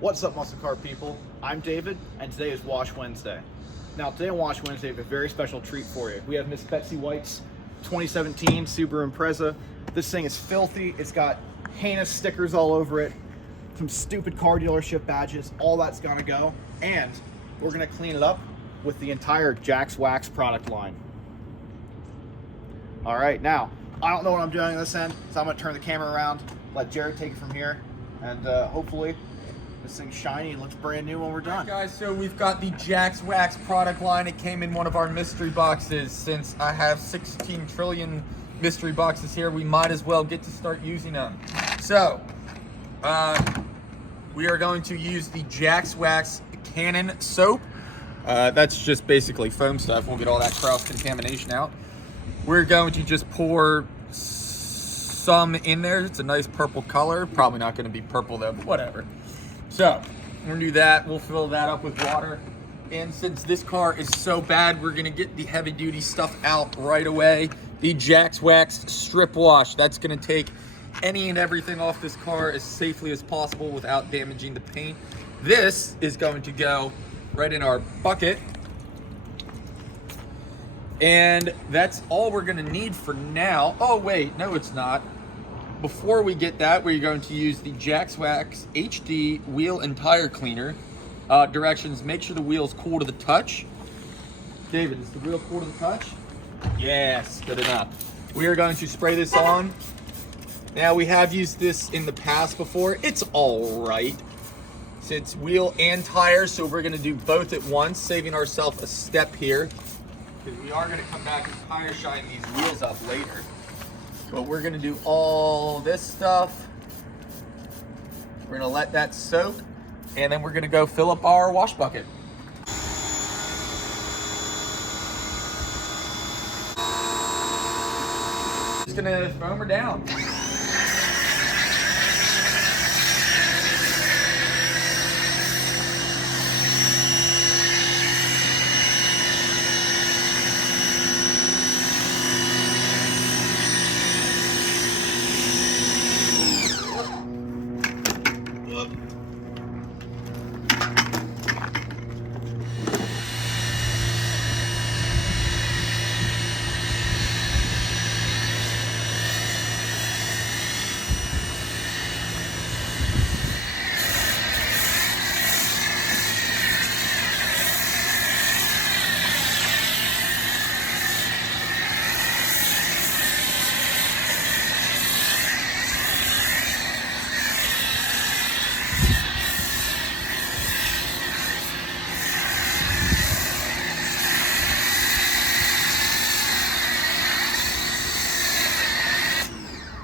What's up, muscle car people? I'm David, and today is Wash Wednesday. Now, today on Wash Wednesday, we have a very special treat for you. We have Miss Betsy White's 2017 Subaru Impreza. This thing is filthy. It's got heinous stickers all over it, some stupid car dealership badges. All that's gonna go, and we're gonna clean it up with the entire Jack's Wax product line. All right, now, I don't know what I'm doing on this end, so I'm gonna turn the camera around, let Jared take it from here, and hopefully this thing's shiny and looks brand new when we're done. Right, guys, so we've got the Jack's Wax product line. It came in one of our mystery boxes. Since I have 16 trillion mystery boxes here, we might as well get to start using them. So, we are going to use the Jack's Wax Cannon soap. That's just basically foam stuff. We'll get all that cross-contamination out. We're going to just pour some in there. It's a nice purple color. Probably not going to be purple though, but whatever. So, we're going to do that. We'll fill that up with water. And since this car is so bad, we're going to get the heavy-duty stuff out right away. The Jack's Wax Strip Wash. That's going to take any and everything off this car as safely as possible without damaging the paint. This is going to go right in our bucket. And that's all we're going to need for now. Oh, wait. No, it's not. Before we get that, we're going to use the Jack's Wax HD Wheel and Tire Cleaner. Directions: make sure the wheel's cool to the touch. David, is the wheel cool to the touch? Yes, good enough. We are going to spray this on. Now, we have used this in the past before. It's all right. It's wheel and tire, so we're going to do both at once, saving ourselves a step here, because we are going to come back and tire shine these wheels up later. But we're gonna do all this stuff. We're gonna let that soak, and then we're gonna go fill up our wash bucket. Just gonna foam her down.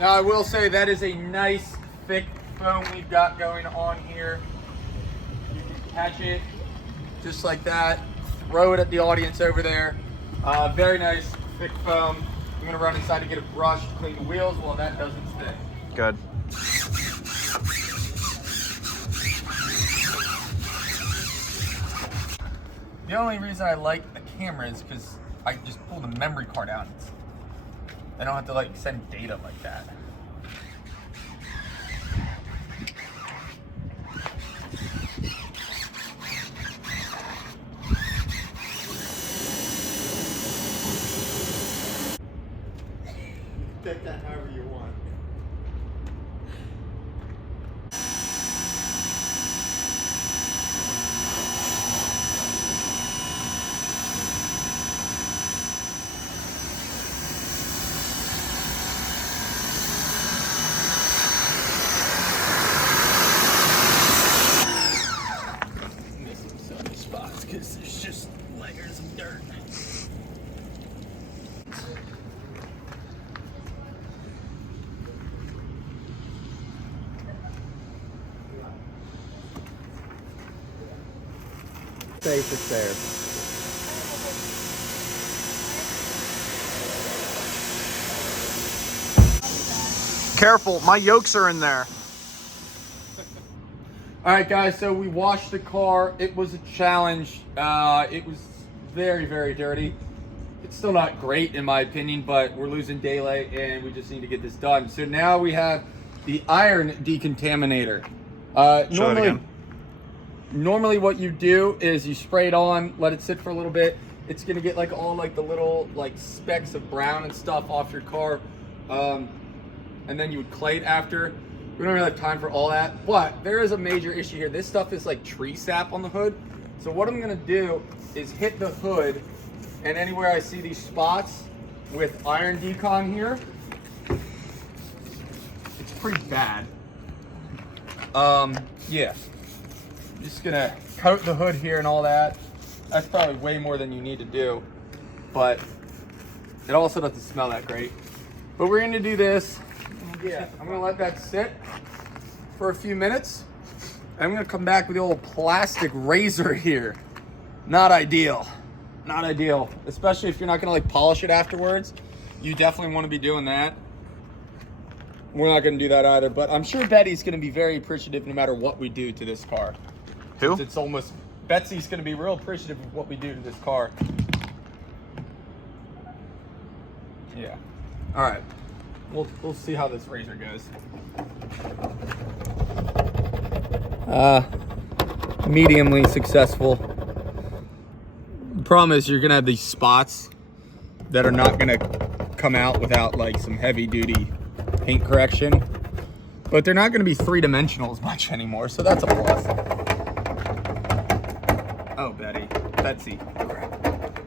Now I will say that is a nice thick foam we've got going on here. You can catch it just like that, throw it at the audience over there. Very nice thick foam. I'm gonna run inside to get a brush to clean the wheels while that doesn't stick. Good. The only reason I like the camera is because I just pull the memory card out. I don't have to like send data like that. Take that however you want. Missing some spots because there's just layers of dirt. Safe, it's there. Careful, my yokes are in there. All right, guys, so we washed the car. It was a challenge. It was very, very dirty. It's still not great in my opinion, but we're losing daylight and we just need to get this done. So now we have the iron decontaminator. Show it again. normally what you do is you spray it on, let it sit for a little bit. It's gonna get like all like the little like specks of brown and stuff off your car. And then you would clay it after. We don't really have time for all that, but there is a major issue here. This stuff is like tree sap on the hood. So what I'm gonna do is hit the hood, and anywhere I see these spots with iron Decon here, it's pretty bad. Yeah. I'm just gonna coat the hood here and all that. That's probably way more than you need to do, but it also doesn't smell that great. But we're gonna do this. Yeah, I'm gonna let that sit for a few minutes. I'm gonna come back with the old plastic razor here. Not ideal, not ideal. Especially if you're not gonna like polish it afterwards. You definitely wanna be doing that. We're not gonna do that either, but I'm sure Betty's gonna be very appreciative no matter what we do to this car. Who? Since it's almost, Betsy's gonna be real appreciative of what we do to this car. Yeah, all right. We'll see how this razor goes. Mediumly successful. The problem is you're gonna have these spots that are not gonna come out without like some heavy duty paint correction, but they're not gonna be three-dimensional as much anymore, so that's a plus. Oh, Betsy. Crap.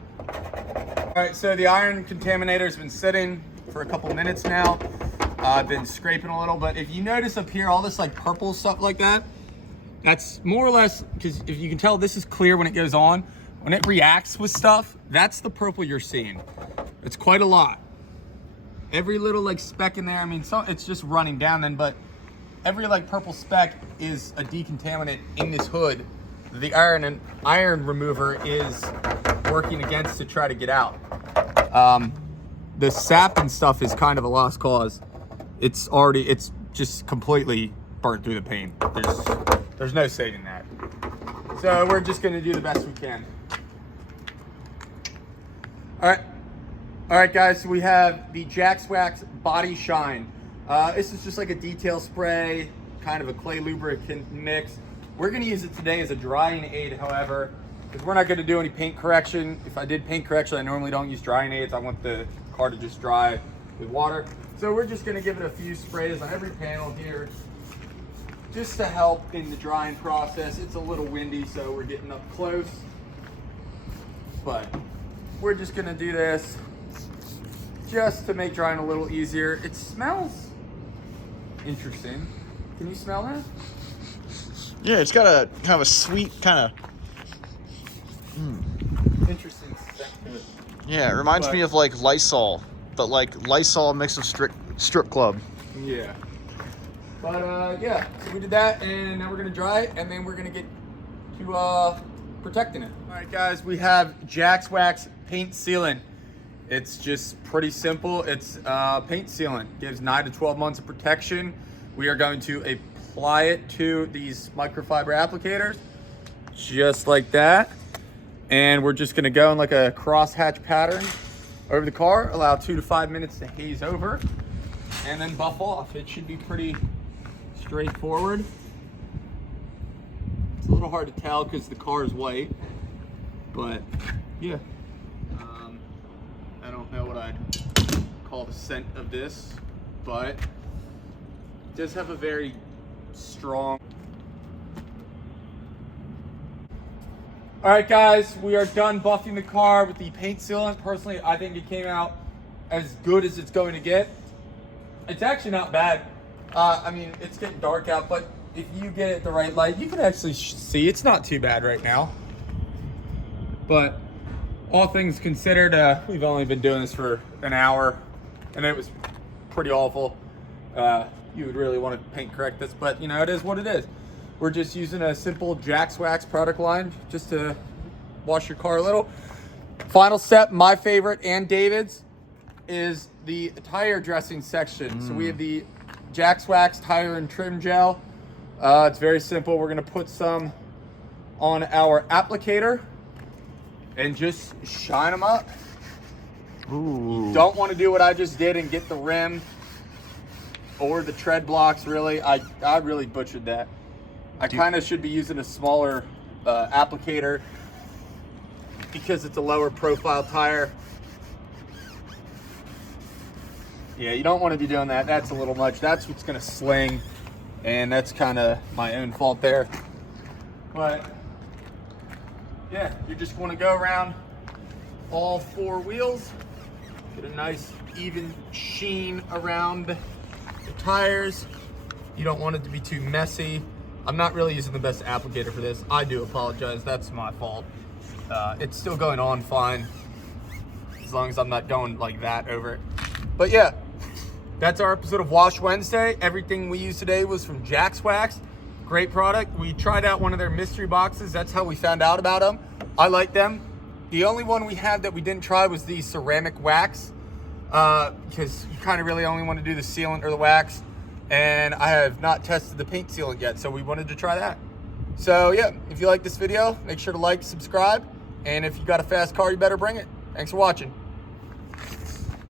All right, so the iron contaminator's been sitting for a couple minutes now. I've been scraping a little, but if you notice up here, all this like purple stuff like that, that's more or less, because if you can tell, this is clear when it goes on. When it reacts with stuff, that's the purple you're seeing. It's quite a lot. Every little like speck in there, I mean, so it's just running down then, but every like purple speck is a decontaminant in this hood. The iron remover is working against to try to get out. The sap and stuff is kind of a lost cause. It's just completely burnt through the paint. There's no saving that. So we're just gonna do the best we can. All right, guys, so we have the Jax Wax Body Shine. This is just like a detail spray, kind of a clay lubricant mix. We're gonna use it today as a drying aid, however, because we're not gonna do any paint correction. If I did paint correction, I normally don't use drying aids. I want the car to just dry with water. So we're just gonna give it a few sprays on every panel here, just to help in the drying process. It's a little windy, so we're getting up close, but we're just gonna do this just to make drying a little easier. It smells interesting. Can you smell that? Yeah, it's got a kind of a sweet kind of. Interesting scent to it. Yeah, it reminds me of like Lysol, but like Lysol mixed with strip club. Yeah. But yeah, so we did that, and now we're gonna dry it, and then we're gonna get to protecting it. All right, guys, we have Jax Wax paint sealant. It's just pretty simple. It's paint sealant. Gives 9 to 12 months of protection. We are going to apply it to these microfiber applicators, just like that. And we're just gonna go in like a crosshatch pattern over the car, allow 2 to 5 minutes to haze over, and then buff off. It should be pretty straightforward. It's a little hard to tell because the car is white, but yeah. I don't know what I'd call the scent of this, but it does have a very strong. All right, guys, we are done buffing the car with the paint sealant. Personally, I think it came out as good as it's going to get. It's actually not bad. I mean, it's getting dark out, but if you get it the right light, you can actually see it's not too bad right now. But all things considered, we've only been doing this for an hour, and it was pretty awful. You would really want to paint correct this, but you know, it is what it is. We're just using a simple Jax Wax product line just to wash your car a little. Final step, my favorite and David's, is the tire dressing section. So we have the Jax Wax tire and trim gel. It's very simple. We're gonna put some on our applicator and just shine them up. Ooh. You don't want to do what I just did and get the rim or the tread blocks, really. I really butchered that. I kind of should be using a smaller applicator because it's a lower profile tire. Yeah, you don't want to be doing that. That's a little much. That's what's going to sling, and that's kind of my own fault there. But yeah, you just want to go around all 4 wheels, get a nice even sheen around the tires. You don't want it to be too messy. I'm not really using the best applicator for this. I do apologize, that's my fault. It's still going on fine, as long as I'm not going like that over it. But yeah, that's our episode of Wash Wednesday. Everything we used today was from Jack's Wax. Great product. We tried out one of their mystery boxes. That's how we found out about them. I like them. The only one we had that we didn't try was the ceramic wax, because you kind of really only want to do the sealant or the wax. And I have not tested the paint sealant yet, so we wanted to try that. So yeah, if you like this video, make sure to like, subscribe, and if you got a fast car, you better bring it. Thanks for watching.